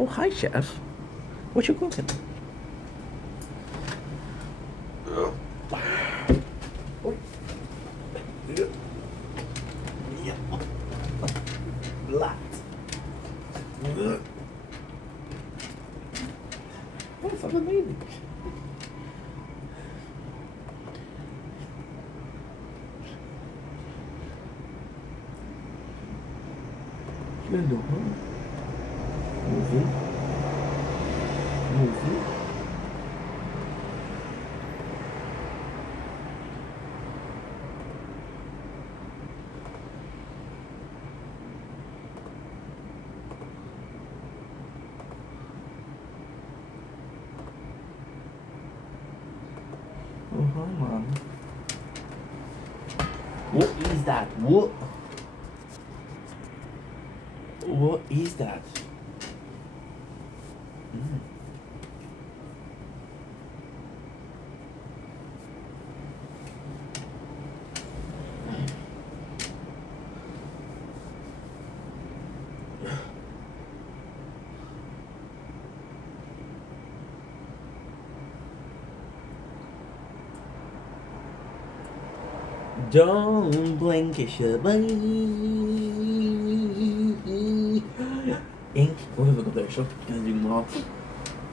Oh, hi, chef. What you cooking? Oh. Yeah. Black. That's amazing. Hello. Movie. Movie. Oh, hi, mom. What is that? What is that? Mm. Don't blink, it's your buddy. Ink. Oh, look up there. Show. Gonna do more.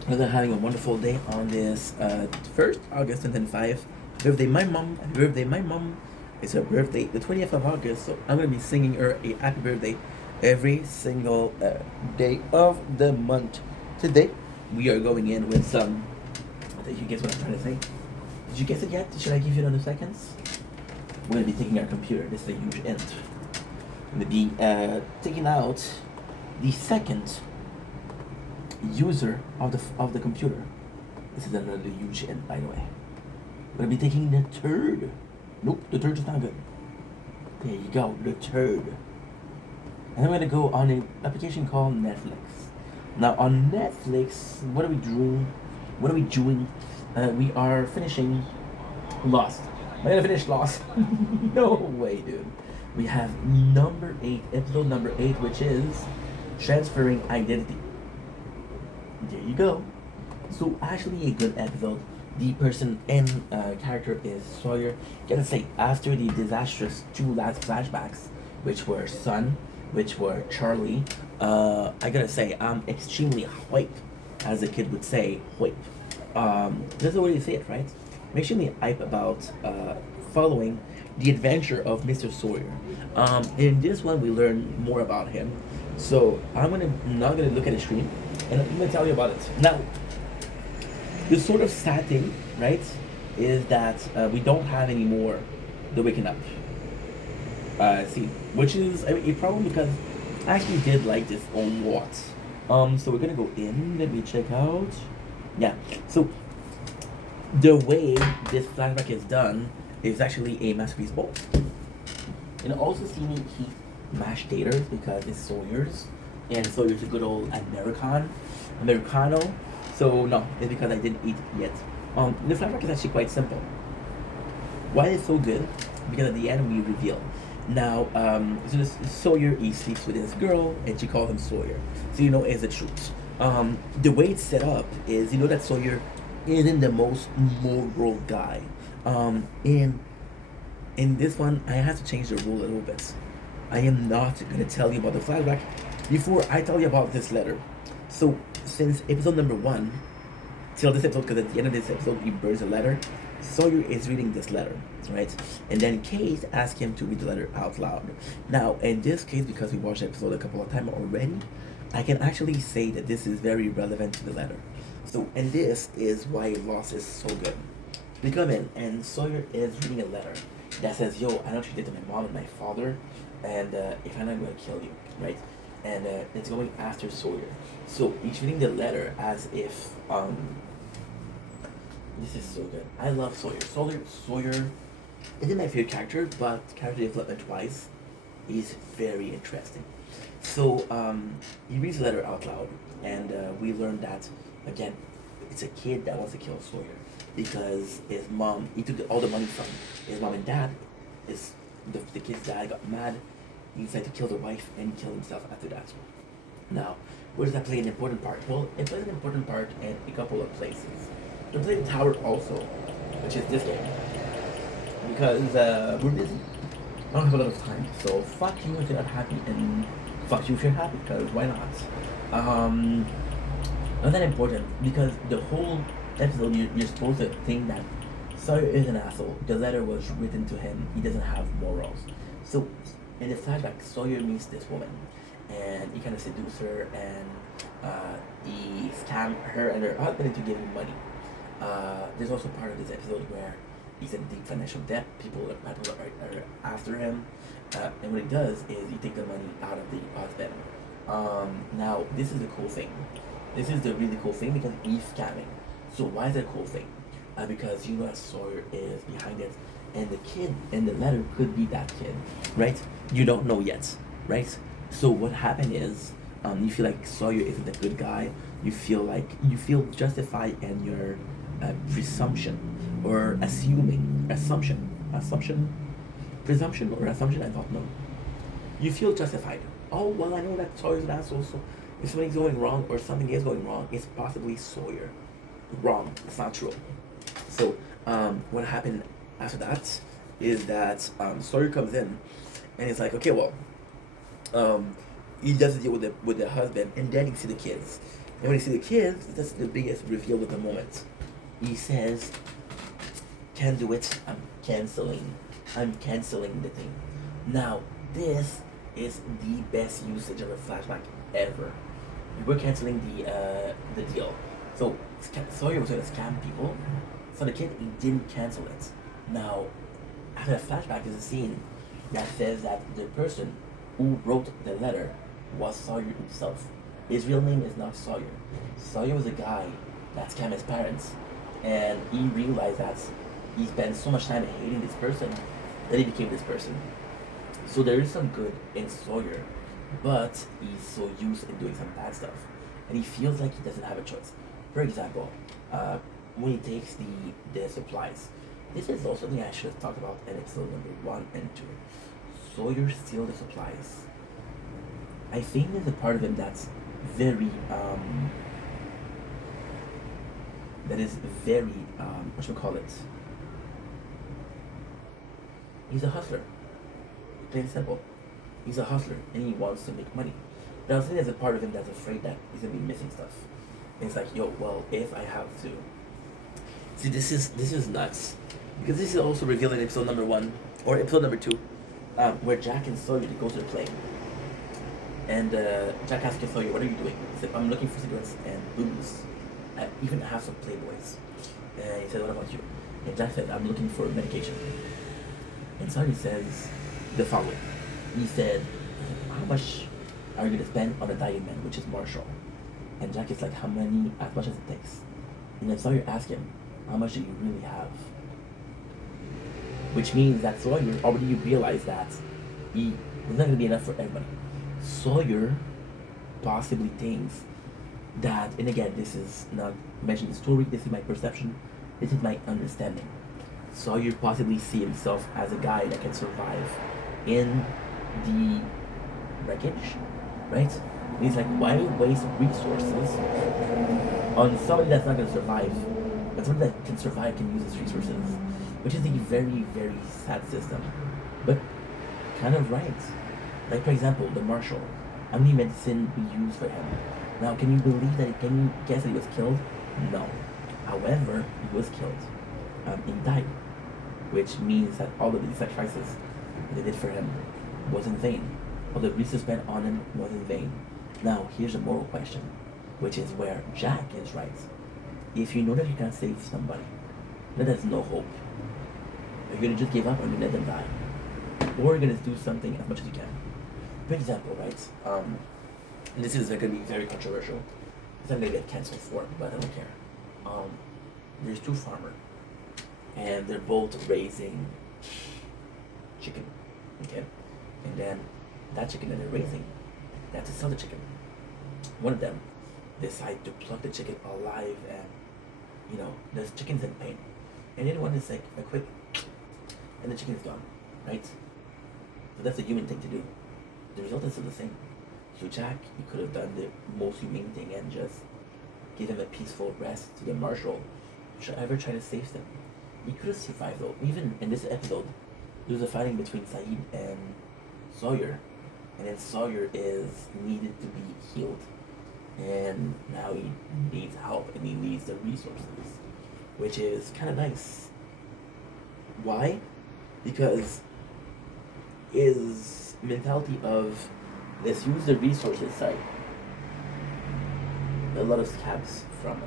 We're having a wonderful day on this 1st August 2025. Birthday, my mom. Happy birthday, my mom. It's her birthday, the 20th of August. So I'm gonna be singing her a happy birthday every single day of the month. Today, we are going in with some. Did you guess what I'm trying to say? Did you guess it yet? Should I give you another seconds? We're gonna be taking our computer. This is a huge int. I'm gonna be taking out the second user of the computer. This is another huge int, by the way. We're gonna be taking the third. Nope, the third is not good. There you go, the third. And then we're gonna go on an application called Netflix. Now on Netflix, what are we doing? What are we doing? We are finishing Lost. Am I gonna finish Lost? No way, dude. We have episode number 8, which is transferring identity. There you go. So actually a good episode. The person and character is Sawyer. Gotta say, after the disastrous 2 last flashbacks, which were Sun, which were Charlie, I gotta say, I'm extremely hype, as a kid would say, hype. That's the way you say it, right? I'm extremely hype about following the adventure of Mr. Sawyer. In this one, we learn more about him. So I'm not gonna look at the stream, and I'm gonna tell you about it now. The sort of sad thing, right, is that we don't have any more the waking up scene, which is a problem because I actually did like this a lot. So we're gonna go in. Let me check out. Yeah. So the way this flashback is done is actually a masterpiece both. And also see me keep mashed taters because it's Sawyer's, and Sawyer's a good old Americano. So no, it's because I didn't eat yet. The flashback is actually quite simple. Why it's so good? Because at the end we reveal. Now, so this Sawyer, he sleeps with this girl, and she calls him Sawyer. So you know it's the truth. The way it's set up is you know that Sawyer isn't the most moral guy. In this one, I have to change the rule a little bit. I am not going to tell you about the flashback before I tell you about this letter. So, since episode number 1 till this episode, because at the end of this episode he burns a letter, Sawyer is reading this letter, right? And then Kate asks him to read the letter out loud. Now, in this case, because we watched the episode a couple of times already, I can actually say that this is very relevant to the letter. So, and this is why Lost is so good. We come in, and Sawyer is reading a letter that says, "Yo, I know what you did to my mom and my father, and if I'm not going to kill you, right?" And it's going after Sawyer. So he's reading the letter as if this is so good. I love Sawyer. Sawyer isn't my favorite character, but character development wise, is very interesting. So he reads the letter out loud, and we learn that again, it's a kid that wants to kill Sawyer because his mom. He took all the money from his mom and dad. His the kid's dad got mad. He decided to kill the wife and kill himself after that. Now, Where does that play an important part? Well, it plays an important part in a couple of places. It plays in Tower also, which is this game. Because we're busy. I don't have a lot of time. So fuck you if you're not happy, and fuck you if you're happy, because why not? Um, Not that important, because the whole episode you're supposed to think that Sawyer is an asshole. The letter was written to him. He doesn't have morals. So in the flashback, Sawyer meets this woman, and he kind of seduces her, and he scam her and her husband into giving money. There's also part of this episode where he's in deep financial debt. People are after him, and what he does is he takes the money out of the husband. Now this is the cool thing. This is the really cool thing because he's scamming. So why is that a cool thing? Because you know that Sawyer is behind it, and the kid in the letter could be that kid, right? You don't know yet, right? So what happened is, you feel like Sawyer isn't a good guy. You feel justified in your presumption or presumption or assumption. I don't know. You feel justified. Oh well, I know that Sawyer's an asshole. So if something's going wrong or something is going wrong, it's possibly Sawyer. Wrong. It's not true. So what happened after that is that Sawyer comes in, and it's like, okay, well, he does deal with the husband, and then you see the kids. And when you see the kids, that's the biggest reveal of the moment. He says, "Can't do it. I'm canceling. I'm canceling the thing." Now this is the best usage of a flashback ever. We're canceling the deal. So Sawyer was going to scam people. So the kid, he didn't cancel it. Now, after the flashback, there's a scene that says that the person who wrote the letter was Sawyer himself. His real name is not Sawyer. Sawyer was a guy that scammed his parents, and he realized that he spent so much time hating this person that he became this person. So there is some good in Sawyer, but he's so used in doing some bad stuff, and he feels like he doesn't have a choice. For example, when he takes the supplies, this is also something I should have talked about in episode number 1 and 2. Sawyer steals the supplies. I think there's a part of him that's very what should we call it? He's a hustler. Plain and simple. He's a hustler and he wants to make money. But I think there's a part of him that's afraid that he's gonna be missing stuff. And it's like, yo, well, if I have to. See, this is nuts. Because this is also revealed in episode number 1 or episode number 2, where Jack and Sawyer go to the plane. And Jack asks Sawyer, "What are you doing?" He said, "I'm looking for cigarettes and booze. I even have some Playboys." And he said, "What about you?" And Jack said, "I'm looking for medication." And Sawyer says the following. He said, "How much are you going to spend on a dying man, which is Marshall?" And Jack is like, as much as it takes. And then Sawyer asks him, "How much do you really have?" Which means that Sawyer already realized that it's not going to be enough for everybody. Sawyer possibly thinks that, and again, this is not mentioned in the story, this is my perception, this is my understanding. Sawyer possibly see himself as a guy that can survive in the wreckage, right? And he's like, why waste resources on somebody that's not going to survive? But somebody that can survive can use his resources, which is a very, very sad system, but kind of right. Like, for example, the Marshal. How many medicine we use for him? Now, can you believe that? Can you guess that he was killed? No. However, he was killed. He died, which means that all of the sacrifices they did for him was in vain. All the resources spent on him was in vain. Now, here's a moral question, which is where Jack is right. If you know that you can't save somebody, then there's no hope. Are you gonna just give up, or are you gonna let them die, or are you gonna do something as much as you can? For example, right? And this is going to be very controversial. It's not going to get cancelled for it, but I don't care. There's 2 farmers, and they're both raising chicken, okay? And then that chicken that they're raising, they have to sell the chicken. One of them decides to pluck the chicken alive, and the chicken's in pain. And then one is like a quick, and the chicken is gone, right? So that's a human thing to do. The result is still the same. So Jack, he could have done the most humane thing and just give him a peaceful rest to the marshal. Should I ever try to save them? He could have survived though. Even in this episode, there was a fighting between Saeed and Sawyer, and then Sawyer is needed to be healed, and now he needs help and he needs the resources, which is kind of nice. Why? Because his mentality of let's use the resources side. A lot of scabs from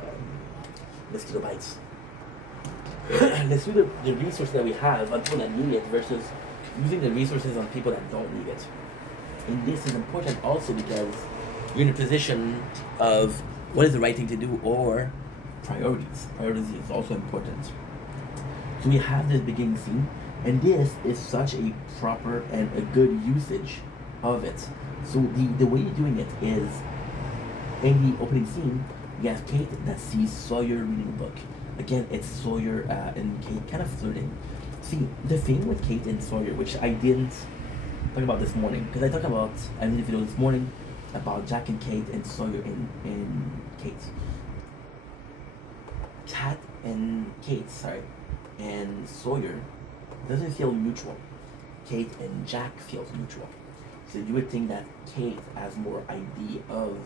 mosquito bites. Let's do the resources that we have on people that need it versus using the resources on people that don't need it. And this is important also because you're in a position of what is the right thing to do or priorities. Priorities is also important. So we have this beginning scene, and this is such a proper and a good usage of it. So the way you're doing it is in the opening scene, you have Kate that sees Sawyer reading a book. Again, it's Sawyer and Kate kind of flirting. See, the thing with Kate and Sawyer, which I didn't talk about this morning, because I made a video this morning about Jack and Kate and Sawyer and Kate. Kat and Kate, sorry, and Sawyer doesn't feel mutual. Kate and Jack feels mutual. So you would think that Kate has more idea of,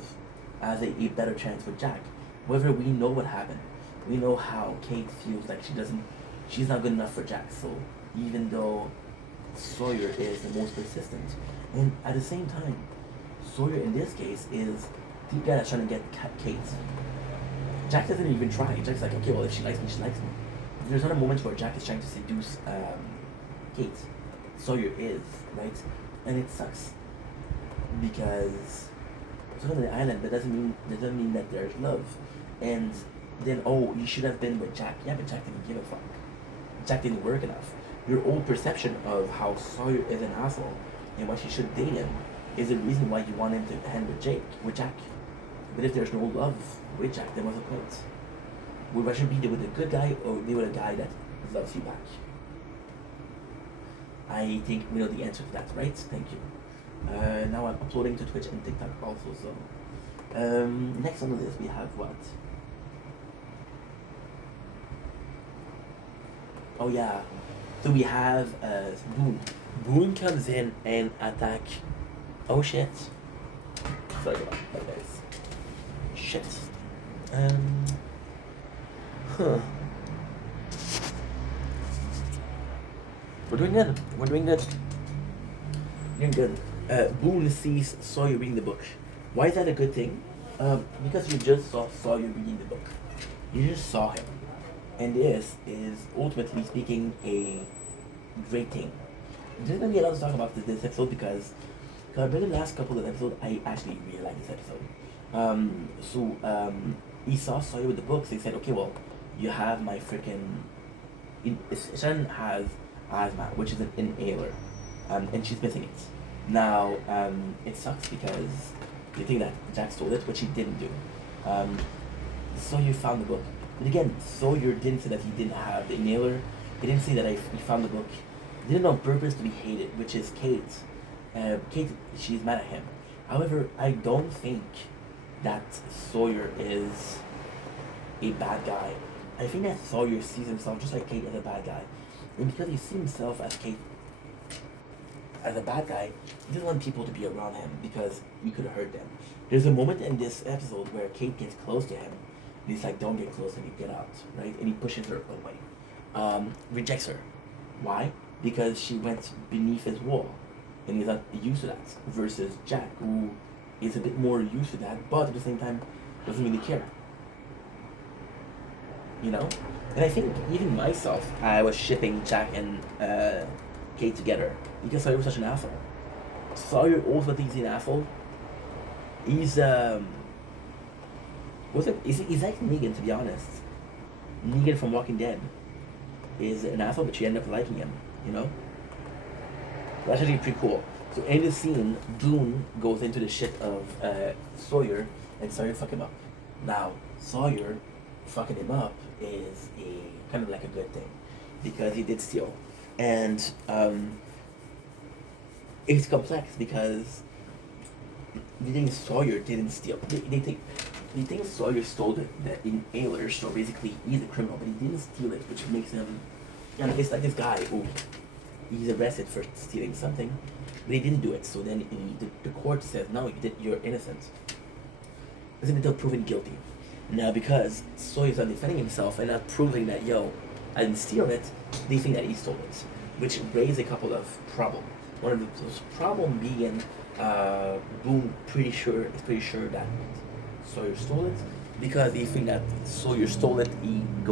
has a better chance with Jack. However, we know what happened. We know how Kate feels like she's not good enough for Jack. So even though Sawyer is the most persistent, and at the same time, Sawyer in this case is the guy that's trying to get Kate. Jack doesn't even try. Jack's like, okay, well, if she likes me, she likes me. There's other moments where Jack is trying to seduce Kate. Sawyer is, right? And it sucks because it's on the island. That doesn't mean that there's love. And then, oh, you should have been with Jack. Yeah, but Jack didn't give a fuck. Jack didn't work enough. Your own perception of how Sawyer is an asshole and why she should date him is the reason why you want him to hang with Jack. But if there's no love with Jack, then what's the point? Would I should be with a good guy or be with a guy that loves you back? I think we know the answer to that, right? Thank you. Now I'm uploading to Twitch and TikTok also, so next on the list we have what? Oh yeah, so we have Boone. Boone comes in and attack. Oh shit! Sorry about that, guys. Shit. Huh. We're doing good. We're doing good. Doing good. Boone sees Sawyer reading the book. Why is that a good thing? Because you just saw Sawyer reading the book. You just saw him. And this is, ultimately speaking, a great thing. There's going to be a lot to talk about this episode because in the last couple of episodes, I actually really like this episode. He saw Sawyer with the books. They said, okay, well, you have my freaking... Shannon has asthma, which is an inhaler, and she's missing it. Now, it sucks because they think that Jack stole it, which he didn't do. Sawyer found the book. But again, Sawyer didn't say that he didn't have the inhaler. He didn't say that he found the book. He did it on purpose to be hated, which is Kate. Kate, she's mad at him. However, I don't think that Sawyer is a bad guy. I think that Sawyer sees himself just like Kate as a bad guy. And because he sees himself as Kate as a bad guy, he doesn't want people to be around him because he could hurt them. There's a moment in this episode where Kate gets close to him. And he's like, don't get close to me, get out, right? And he pushes her away. Rejects her. Why? Because she went beneath his wall. And he's not used to that. Versus Jack, who is a bit more used to that, but at the same time, doesn't really care. You know? And I think even myself, I was shipping Jack and Kate together because Sawyer was such an asshole. Sawyer also thinks he's an asshole. He's he's like Negan, to be honest. Negan from Walking Dead is an asshole, but she ended up liking him, you know? That's actually pretty cool. So in this scene, Boone goes into the shit of Sawyer, and Sawyer fuck him up. Now, Sawyer fucking him up is a kind of like a good thing because he did steal. And it's complex because they think Sawyer didn't steal. They think Sawyer stole the inhaler, so basically he's a criminal, but he didn't steal it, which makes him. And it's like this guy who he's arrested for stealing something, but he didn't do it. So then the court says, no, you're innocent. Until proven guilty. Now, because Sawyer's not defending himself and not proving that, yo, I didn't steal it, they think that he stole it, which raised a couple of problems. One of those problem being, Boone is pretty sure that Sawyer stole it, because they think that Sawyer stole it, he goes